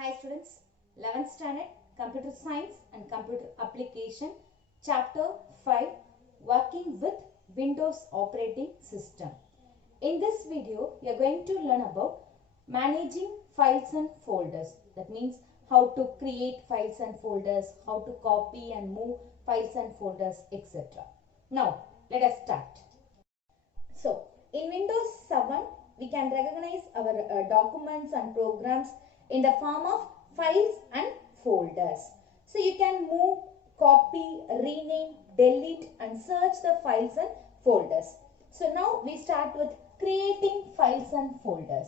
Hi students, 11th standard Computer Science and Computer Application, Chapter 5, Working with Windows Operating System. In this video, we are going to learn about managing files and folders. That means how to create files and folders, how to copy and move files and folders, etc. Now, let us start. So, in Windows 7, we can recognize our documents and programs in the form of files and folders. So you can move, copy, rename, delete and search the files and folders. So now we start with creating files and folders.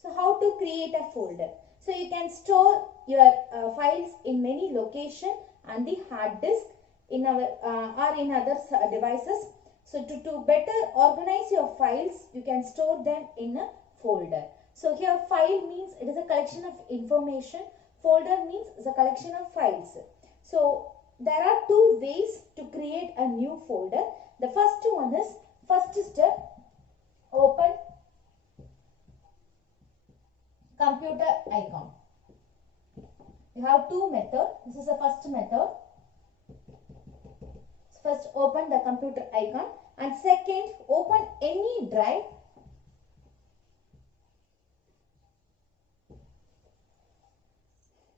So how to create a folder? So you can store your files in many locations and the hard disk in our or in other devices. So to better organize your files, you can store them in a folder. So here file means it is a collection of information. Folder means it's a collection of files. So there are two ways to create a new folder. The first one is, first step, open computer icon. You have two methods. This is the first method. First open the computer icon and second open any drive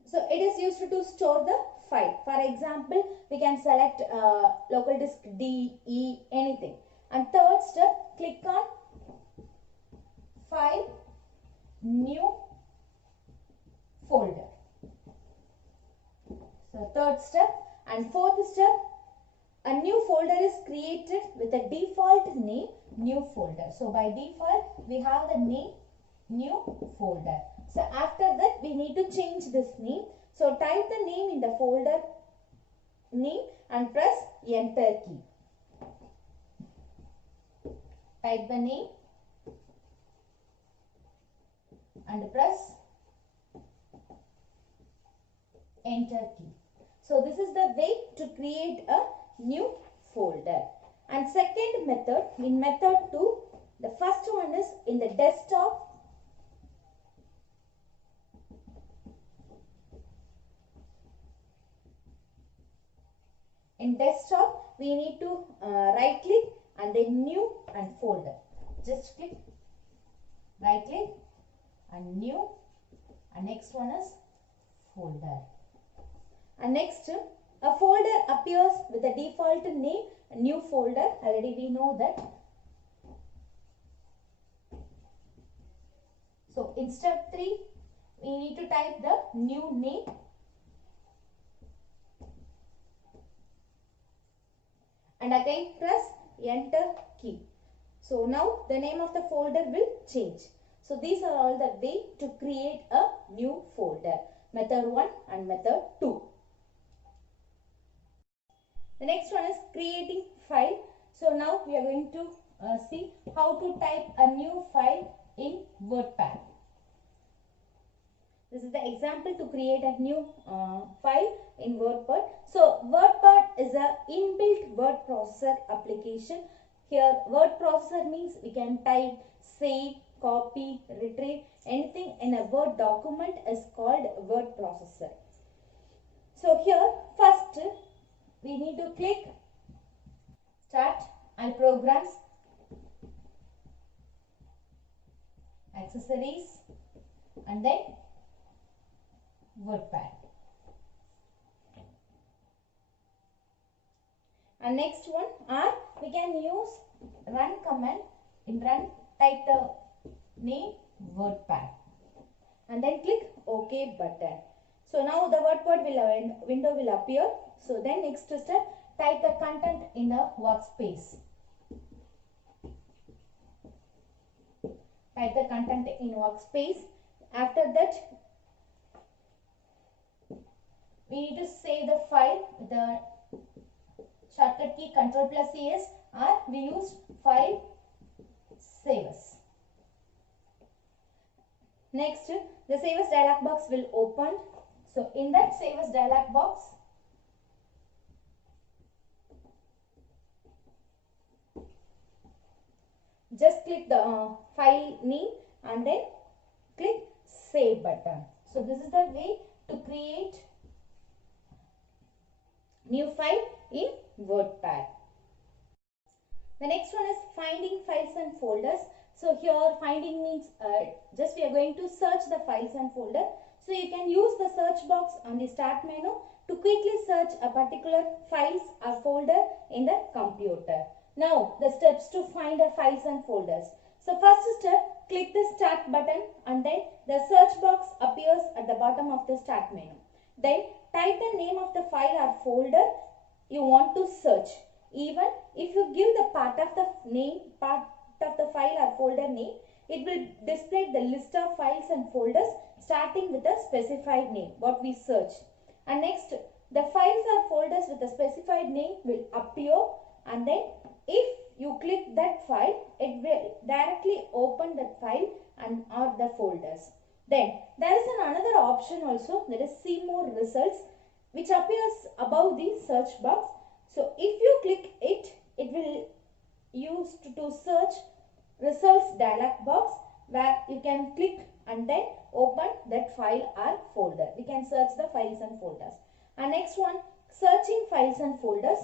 so it is used to store the file. For example, we can select local disk D, E, anything. And third step, click on file, new folder. So third step, and fourth step, a new folder is created with the default name new folder. So by default we have the name new folder. So after that we need to change this name. So type the name in the folder name and press enter key. Type the name and press enter key. So this is the way to create a new folder. And second method, in method 2, the first one is in the desktop. In desktop, we need to right click and then new and folder. Just click, right click and new, and next one is folder. And next, a folder appears with the default name, a new folder. Already we know that. So in step 3, we need to type the new name. And again press enter key. So now the name of the folder will change. So these are all the way to create a new folder. Method 1 and method 2. The next one is creating file. So now we are going to see how to type a new file in WordPad. This is the example to create a new file in WordPad. So WordPad is a inbuilt word processor application. Here word processor means we can type, save, copy, retrieve, anything in a Word document is called word processor. So here first we need to click start and programs, accessories and then WordPad. And next one, or we can use run command. In run type the name WordPad and then click OK button. So now the WordPad window will appear. So then next step, type the content in the workspace. Type the content in workspace. After that, we need to save the file with the shortcut key Ctrl+CS, or we use file save as. Next, the save as dialog box will open. So in that save as dialog box, just click the file name and then click save button. So this is the way to create new file in WordPad. The next one is finding files and folders. So here finding means just we are going to search the files and folder. So you can use the search box on the start menu to quickly search a particular files or folder in the computer. Now the steps to find a files and folders. So first step, click the start button and then the search box appears at the bottom of the start menu. Then type the name of the file or folder you want to search. Even if you give the part of the file or folder name, it will display the list of files and folders starting with a specified name what we search. And next, the files or folders with a specified name will appear, and then if you click that file, it will directly open that file and or the folders. Then there is another option also, that is see more results, which appears above the search box. So if you click it, it will use to search results dialog box where you can click and then open that file or folder. We can search the files and folders. And next one, searching files and folders.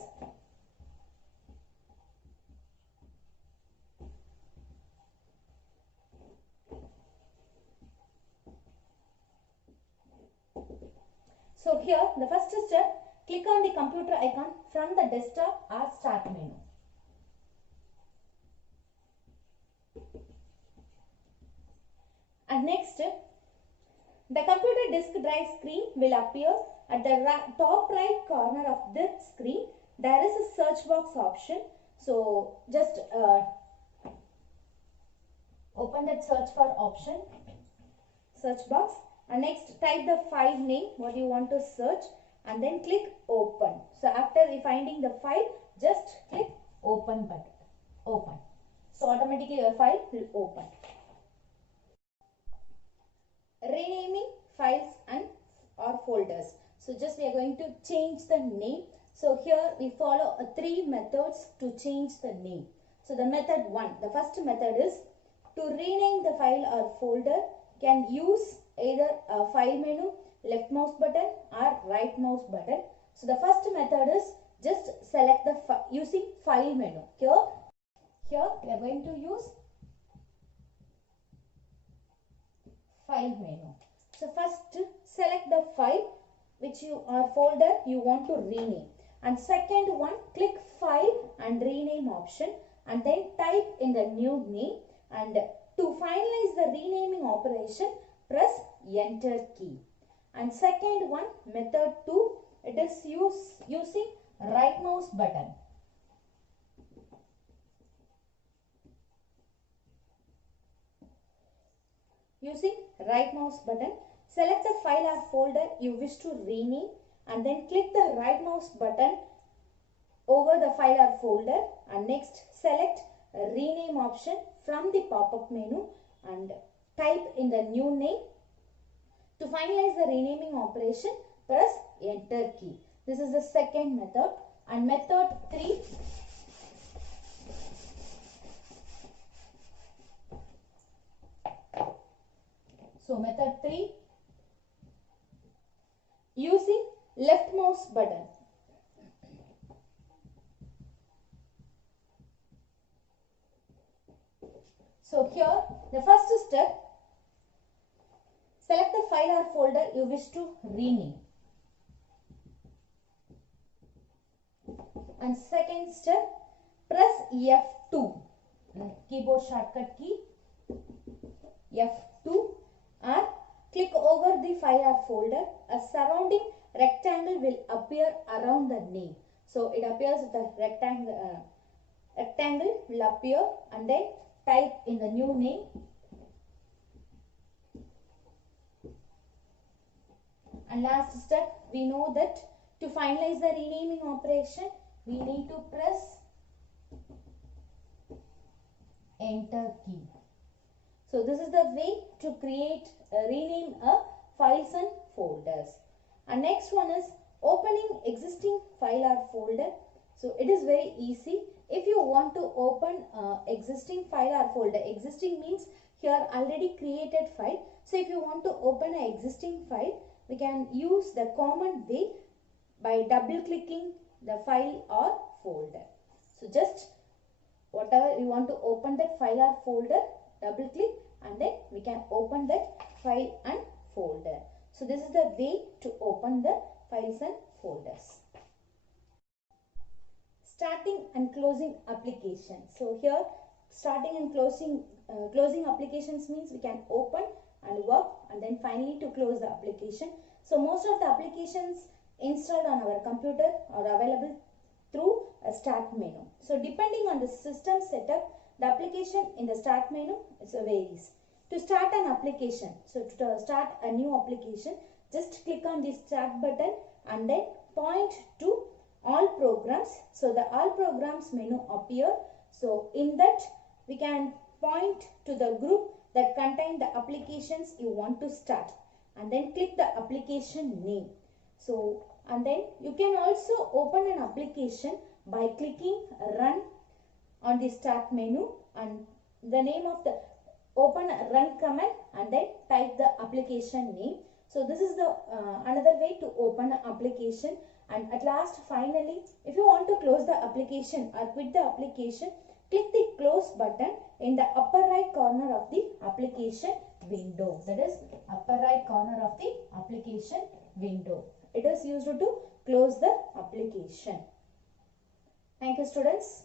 So here the first step, click on the computer icon from the desktop or start menu. And next, the computer disk drive screen will appear. At the top right corner of this screen, there is a search box option. So just open that search box, and next type the file name what you want to search and then click open. So after finding the file, just click open button. Open. So automatically your file will open. Renaming files and or folders. So just we are going to change the name. So here we follow 3 methods to change the name. So the method 1, the first method is to rename the file or folder. Can use either a file menu, left mouse button or right mouse button. So the first method is just select the using file menu. Here we are going to use file menu. So first select the file which you or folder you want to rename, and second one, click file and rename option and then type in the new name, and to finalize the renaming operation press enter key. And second one, method 2, it is using right mouse button. Using right mouse button, select the file or folder you wish to rename and then click the right mouse button over the file or folder, and next select rename option from the pop-up menu and type in the new name. To finalize the renaming operation, press enter key. This is the second method. And method 3, so method 3, using left mouse button. So here the first step, select the file or folder you wish to rename. And second step, press F2, keyboard shortcut key, F2, or click over the file or folder. A surrounding rectangle will appear around the name. So it appears the rectangle will appear, and then type in the new name. And last step, we know that to finalize the renaming operation, we need to press enter key. So this is the way to rename a files and folders. And next one is opening existing file or folder. So it is very easy. If you want to open existing file or folder, existing means here already created file. So if you want to open an existing file, we can use the common way by double clicking the file or folder. So just whatever you want to open that file or folder, double click and then we can open that file and folder. So this is the way to open the files and folders. Starting and closing application. So here starting and closing applications means we can open and work and then finally to close the application. So most of the applications installed on our computer are available through a start menu. So depending on the system setup, the application in the start menu varies. To start an application, so to start a new application, just click on the start button and then point to all programs. So the all programs menu appear. So in that we can point to the group that contain the applications you want to start and then click the application name. So and then you can also open an application by clicking run on the start menu and the name of the open run command and then type the application name. So this is the another way to open an application. And at last finally, if you want to close the application or quit the application, click the close button in the upper right corner of the application window. That is upper right corner of the application window. It is used to close the application. Thank you, students.